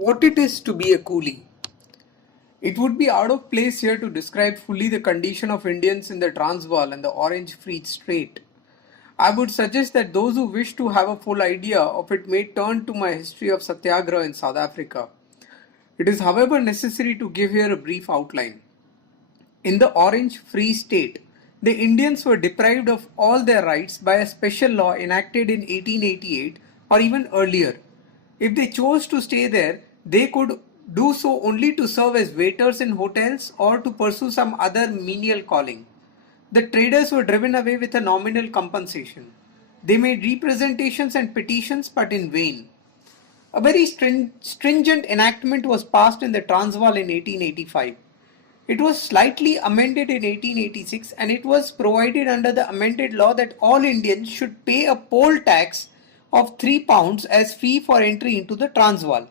What it is to be a coolie. It would be out of place here to describe fully the condition of Indians in the Transvaal and the Orange Free State. I would suggest that those who wish to have a full idea of it may turn to my history of Satyagraha in South Africa. It is, however, necessary to give here a brief outline. In the Orange Free State, the Indians were deprived of all their rights by a special law enacted in 1888 or even earlier. If they chose to stay there, they could do so only to serve as waiters in hotels or to pursue some other menial calling. The traders were driven away with a nominal compensation. They made representations and petitions, but in vain. A very stringent enactment was passed in the Transvaal in 1885. It was slightly amended in 1886 and it was provided under the amended law that all Indians should pay a poll tax of £3 as fee for entry into the Transvaal.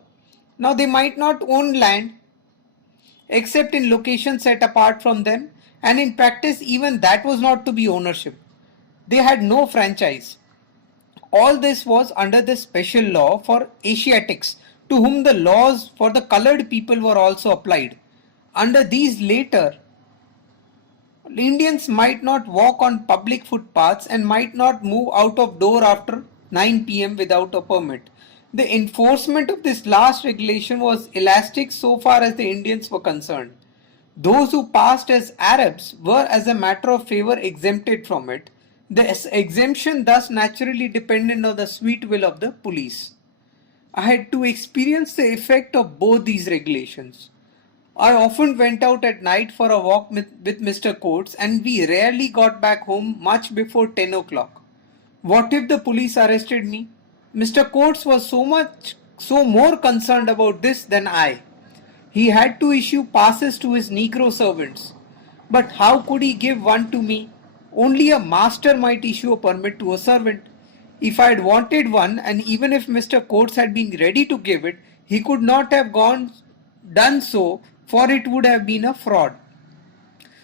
Now they might not own land except in locations set apart from them, and in practice even that was not to be ownership. They had no franchise. All this was under the special law for Asiatics, to whom the laws for the colored people were also applied. Under these later, Indians might not walk on public footpaths and might not move out of door after 9 p.m. without a permit. The enforcement of this last regulation was elastic so far as the Indians were concerned. Those who passed as Arabs were, as a matter of favor, exempted from it. The exemption thus naturally depended on the sweet will of the police. I had to experience the effect of both these regulations. I often went out at night for a walk with Mr. Coates, and we rarely got back home much before 10 o'clock. What if the police arrested me? Mr. Coates was so more concerned about this than I. He had to issue passes to his Negro servants. But how could he give one to me? Only a master might issue a permit to a servant. If I had wanted one, and even if Mr. Coates had been ready to give it, he could not have done so, for it would have been a fraud.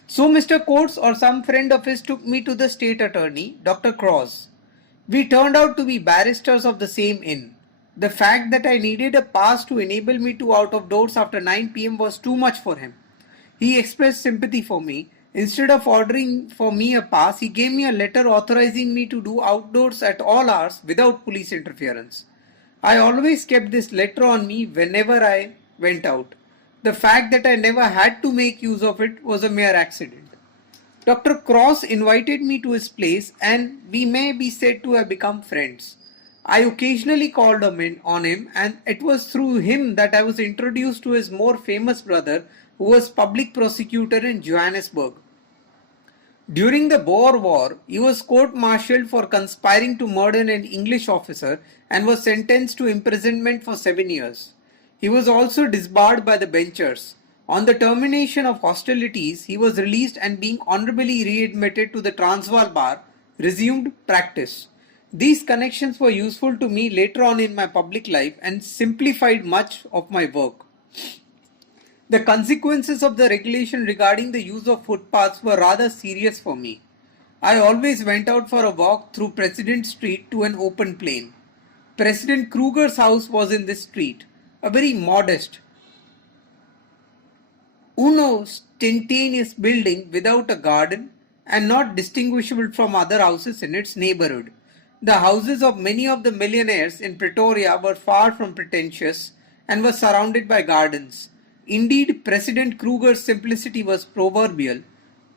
So Mr. Coates or some friend of his took me to the state attorney, Dr. Cross. We turned out to be barristers of the same inn. The fact that I needed a pass to enable me to out of doors after 9 p.m. was too much for him. He expressed sympathy for me. Instead of ordering for me a pass, he gave me a letter authorizing me to do outdoors at all hours without police interference. I always kept this letter on me whenever I went out. The fact that I never had to make use of it was a mere accident. Dr. Cross invited me to his place and we may be said to have become friends. I occasionally called on him, and it was through him that I was introduced to his more famous brother, who was public prosecutor in Johannesburg. During the Boer War, he was court-martialed for conspiring to murder an English officer and was sentenced to imprisonment for 7 years. He was also disbarred by the benchers. On the termination of hostilities, he was released and, being honorably readmitted to the Transvaal bar, resumed practice. These connections were useful to me later on in my public life and simplified much of my work. The consequences of the regulation regarding the use of footpaths were rather serious for me. I always went out for a walk through President Street to an open plain. President Kruger's house was in this street, a very modest, unostentatious building without a garden and not distinguishable from other houses in its neighborhood. The houses of many of the millionaires in Pretoria were far from pretentious and were surrounded by gardens. Indeed, President Kruger's simplicity was proverbial.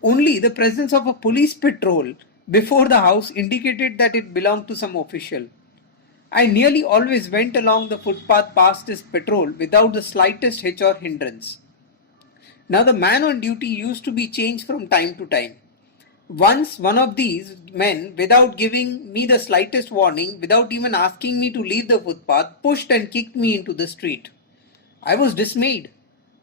Only the presence of a police patrol before the house indicated that it belonged to some official. I nearly always went along the footpath past this patrol without the slightest hitch or hindrance. Now the man on duty used to be changed from time to time. Once one of these men, without giving me the slightest warning, without even asking me to leave the footpath, pushed and kicked me into the street. I was dismayed.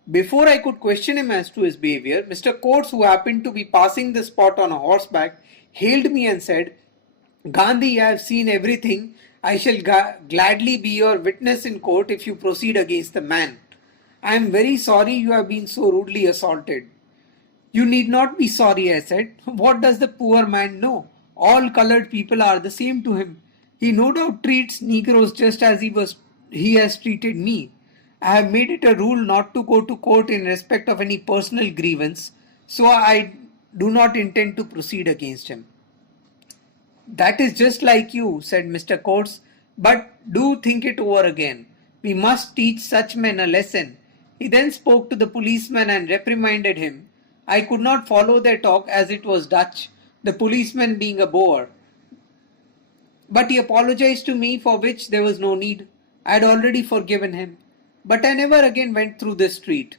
Before I could question him as to his behavior, Mr. Coates, who happened to be passing the spot on a horseback, hailed me and said, "Gandhi, I have seen everything. I shall gladly be your witness in court if you proceed against the man. I am very sorry you have been so rudely assaulted." "You need not be sorry," I said. "What does the poor man know? All colored people are the same to him. He no doubt treats Negroes just as he has treated me. I have made it a rule not to go to court in respect of any personal grievance, so I do not intend to proceed against him. That is just like you, said Mr. Coates, but do think it over again. We must teach such men a lesson. He then spoke to the policeman and reprimanded him. I could not follow their talk as it was Dutch, the policeman being a Boer. But he apologized to me, for which there was no need. I had already forgiven him. But I never again went through the street.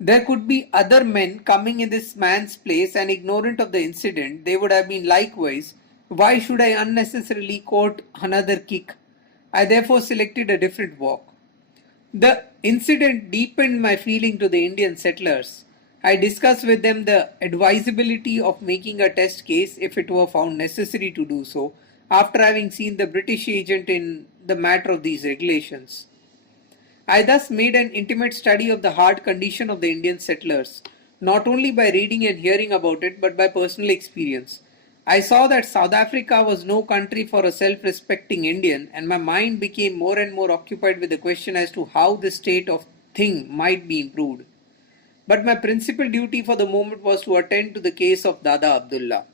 There could be other men coming in this man's place and ignorant of the incident, they would have been likewise. Why should I unnecessarily court another kick? I therefore selected a different walk. The incident deepened my feeling to the Indian settlers. I discussed with them the advisability of making a test case if it were found necessary to do so, after having seen the British agent in the matter of these regulations. I thus made an intimate study of the hard condition of the Indian settlers, not only by reading and hearing about it, but by personal experience. I saw that South Africa was no country for a self-respecting Indian, and my mind became more and more occupied with the question as to how this state of thing might be improved. But my principal duty for the moment was to attend to the case of Dada Abdullah.